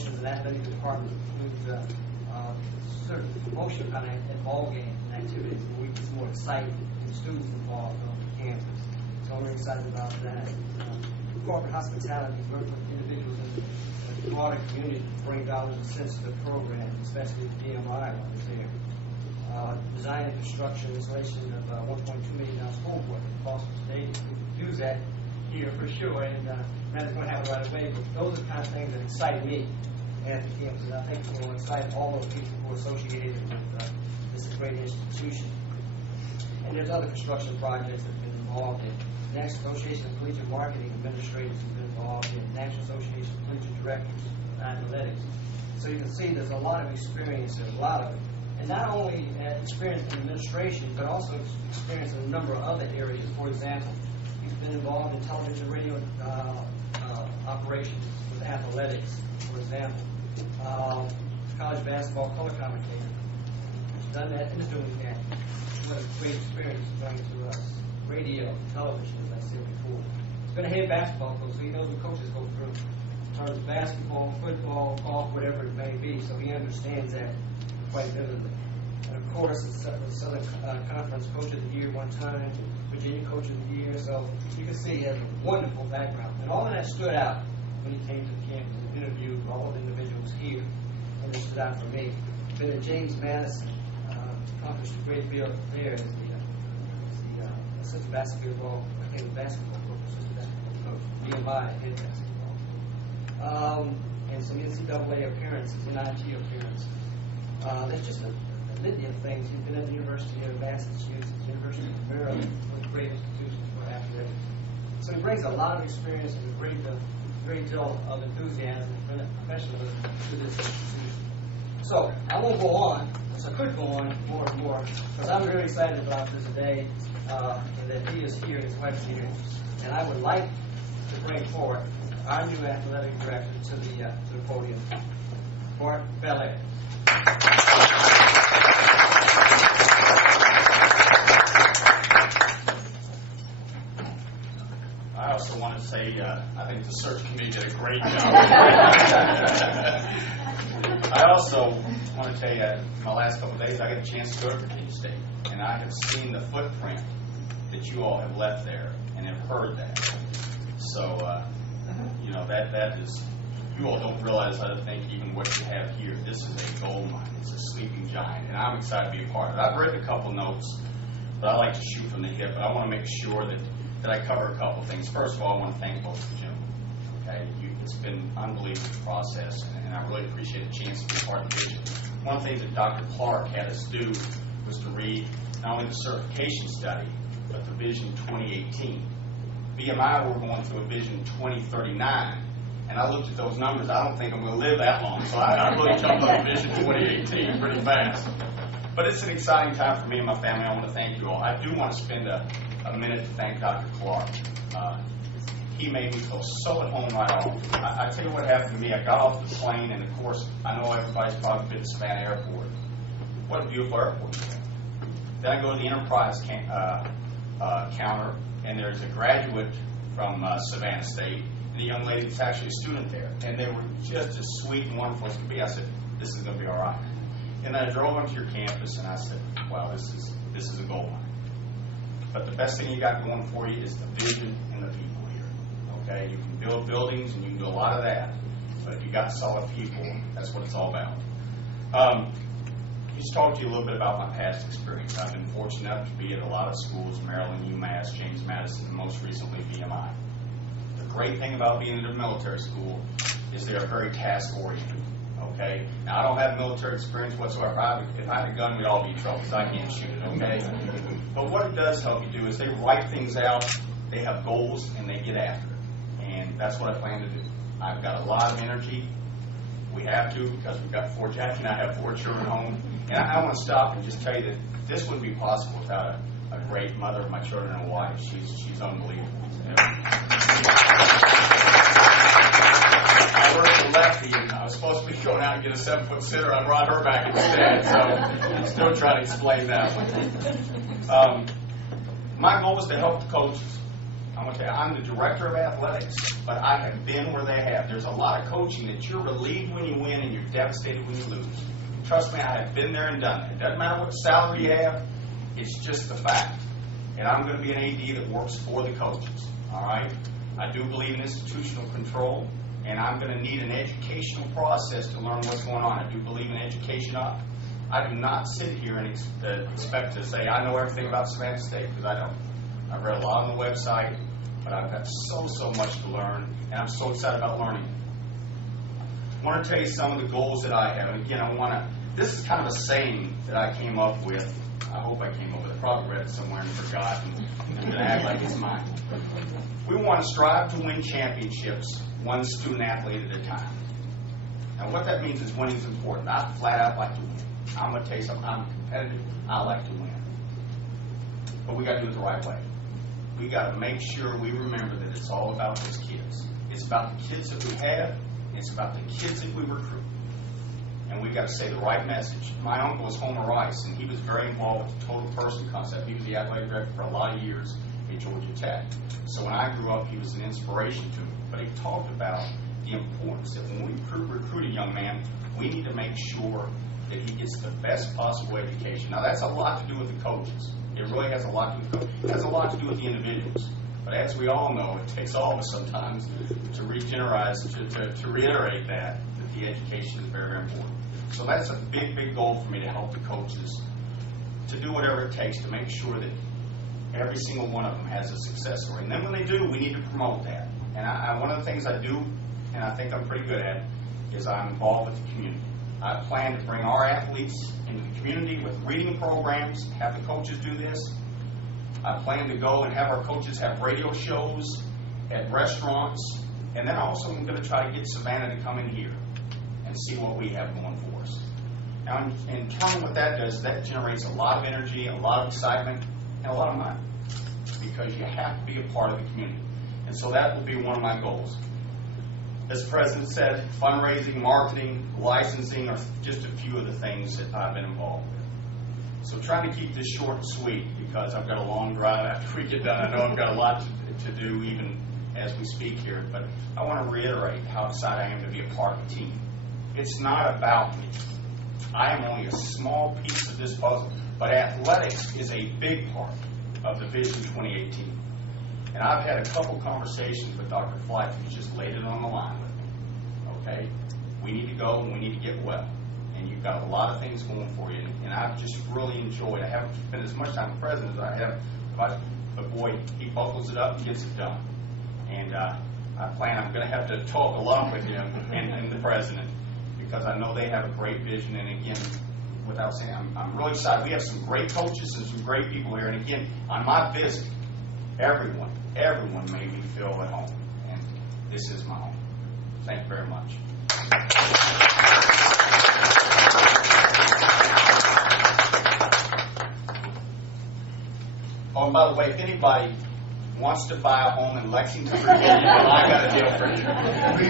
promotions in the athletic department include certain promotion kind of ball games and activities where we get more excited and students involved on campus. So I'm really excited about that. Corporate hospitality, working with individuals in the broader community to bring dollars and cents to the program, especially the BMI while they're there. Design and construction, installation of $1.2 million school board at Boston Stadium. We could use that here for sure, and that's going to happen right away. But those are the kind of things that excite me at the campus, and I think it will excite all of the people who are associated with this great institution. And there's other construction projects that have been involved in. National Association of Collegiate Marketing Administrators have been involved in. National Association of Collegiate Directors of Athletics. So you can see there's a lot of experience there, a lot of it. And not only experience in administration, but also experience in a number of other areas. For example, he's been involved in television and radio operations with athletics, for example. College basketball color commentator. He's done that and is doing that. What a great experience going to us. Radio, television, as I said before. He's been a head basketball coach, so he knows what coaches go through in terms of basketball, football, golf, whatever it may be. So he understands that quite vividly. And of course, the Southern Conference Coach of the Year one time, Virginia Coach of the Year. So you can see he has a wonderful background. And all of that stood out when he came to the campus and interviewed all of the individuals here. And it stood out for me. Been at James Madison, accomplished a great deal there as the assistant basketball coach, BMI head basketball. And some NCAA appearances, NIT appearances. There's just a litany of things. He's been at the University of Massachusetts, University of Maryland, one of the great institutions for athletics. So he brings a lot of experience and a great deal of enthusiasm and professionalism to this institution. So I won't go on. I could go on more and more, because I'm very excited about this today, and that he is here, his wife's here, and I would like to bring forward our new athletic director to the podium, Bart Bellairs. I also want to say I think the search committee did a great job. I also want to tell you, in my last couple of days, I got a chance to go to Virginia State, and I have seen the footprint that you all have left there, and have heard that. So, that is, you all don't realize, I think, even what you have here. This is a gold mine. It's a sleeping giant, and I'm excited to be a part of it. I've read a couple notes, but I like to shoot from the hip, but I want to make sure that I cover a couple things. First of all, I want to thank both of you. Okay, it's been an unbelievable process, and I really appreciate the chance to be part of the vision. One of the things that Dr. Clark had us do was to read not only the certification study, but the Vision 2018. BMI, we're going through a Vision 2039, and I looked at those numbers. I don't think I'm going to live that long, so I really jumped on Vision 2018 pretty fast. But it's an exciting time for me and my family. I want to thank you all. I do want to spend a minute to thank Dr. Clark. He made me feel so at home right off. I tell you what happened to me. I got off the plane, and of course, I know everybody's probably been to Savannah Airport. What a beautiful airport. Then I go to the Enterprise counter, and there's a graduate from Savannah State, and a young lady that's actually a student there. And they were just as sweet and wonderful as could be. I said, this is going to be all right. And then I drove onto your campus, and I said, wow, this is a gold mine. But the best thing you got going for you is the vision and the people here. Okay, you can build buildings and you can do a lot of that, but if you got solid people, that's what it's all about. Just talk to you a little bit about my past experience. I've been fortunate enough to be at a lot of schools: Maryland, UMass, James Madison, and most recently BMI. The great thing about being in a military school is they are very task-oriented. Okay? Now, I don't have military experience whatsoever. If I had a gun, we'd all be in trouble, because I can't shoot it, okay? But what it does help you do is they write things out, they have goals, and they get after it. And that's what I plan to do. I've got a lot of energy. We have to, because we've got Jackie and I have 4 children home. And I want to stop and just tell you that this wouldn't be possible without a great mother of my children and a wife. She's unbelievable. I worked a lefty, and I was supposed to be going out and get a 7-foot sitter. I brought her back instead, so I'm still trying to explain that one. My goal is to help the coaches. I'm going to tell you, I'm the director of athletics, but I have been where they have. There's a lot of coaching that you're relieved when you win and you're devastated when you lose. Trust me, I have been there and done it. It doesn't matter what salary you have, it's just the fact. And I'm going to be an AD that works for the coaches, all right? I do believe in institutional control, and I'm going to need an educational process to learn what's going on. I do believe in education up. I do not sit here and expect to say I know everything about Savannah State, because I don't. I've read a lot on the website, but I've got so much to learn, and I'm so excited about learning. I want to tell you some of the goals that I have. And again, this is kind of a saying that I came up with. I hope I came up with it. I probably read it somewhere and forgot, and I'm going to act like it's mine. We want to strive to win championships one student athlete at a time. Now, what that means is winning is important. I flat out like to win. I'm going to tell you something. I'm competitive. I like to win. But we got to do it the right way. We got to make sure we remember that it's all about those kids. It's about the kids that we have. It's about the kids that we recruit. And we've got to say the right message. My uncle was Homer Rice, and he was very involved with the total person concept. He was the athletic director for a lot of years at Georgia Tech. So when I grew up, he was an inspiration to me. But he talked about the importance that when we recruit a young man, we need to make sure that he gets the best possible education. Now, that's a lot to do with the coaches. It really has a lot to do with the coaches. It has a lot to do with the individuals. But as we all know, it takes all of us sometimes to reiterate that the education is very, very important. So that's a big goal for me, to help the coaches to do whatever it takes to make sure that every single one of them has a success story. And then when they do, we need to promote that. And one of the things I do, and I think I'm pretty good at, is I'm involved with the community. I plan to bring our athletes into the community with reading programs, have the coaches do this. I plan to go and have our coaches have radio shows at restaurants. And then also I'm going to try to get Savannah to come in here and see what we have going for us. Now, in terms of what that does, that generates a lot of energy, a lot of excitement, and a lot of money, because you have to be a part of the community. And so that will be one of my goals. As the president said, fundraising, marketing, licensing are just a few of the things that I've been involved with. So trying to keep this short and sweet, because I've got a long drive after we get done. I know I've got a lot to do even as we speak here, but I want to reiterate how excited I am to be a part of the team. It's not about me. I am only a small piece of this puzzle, but athletics is a big part of the Vision 2018. And I've had a couple conversations with Dr. Flight, who's just laid it on the line with me. Okay? We need to go and we need to get well. And you've got a lot of things going for you. And I've just really enjoyed it. I haven't spent as much time with the president as I have, but boy, he buckles it up and gets it done. And I plan I'm going to have to talk a lot with him and the president, because I know they have a great vision. And again, without saying, I'm really excited. We have some great coaches and some great people here. And again, on my visit, everyone made me feel at home. And this is my home. Thank you very much. Oh, and by the way, if anybody wants to buy a home in Lexington, Virginia, I got a deal for you.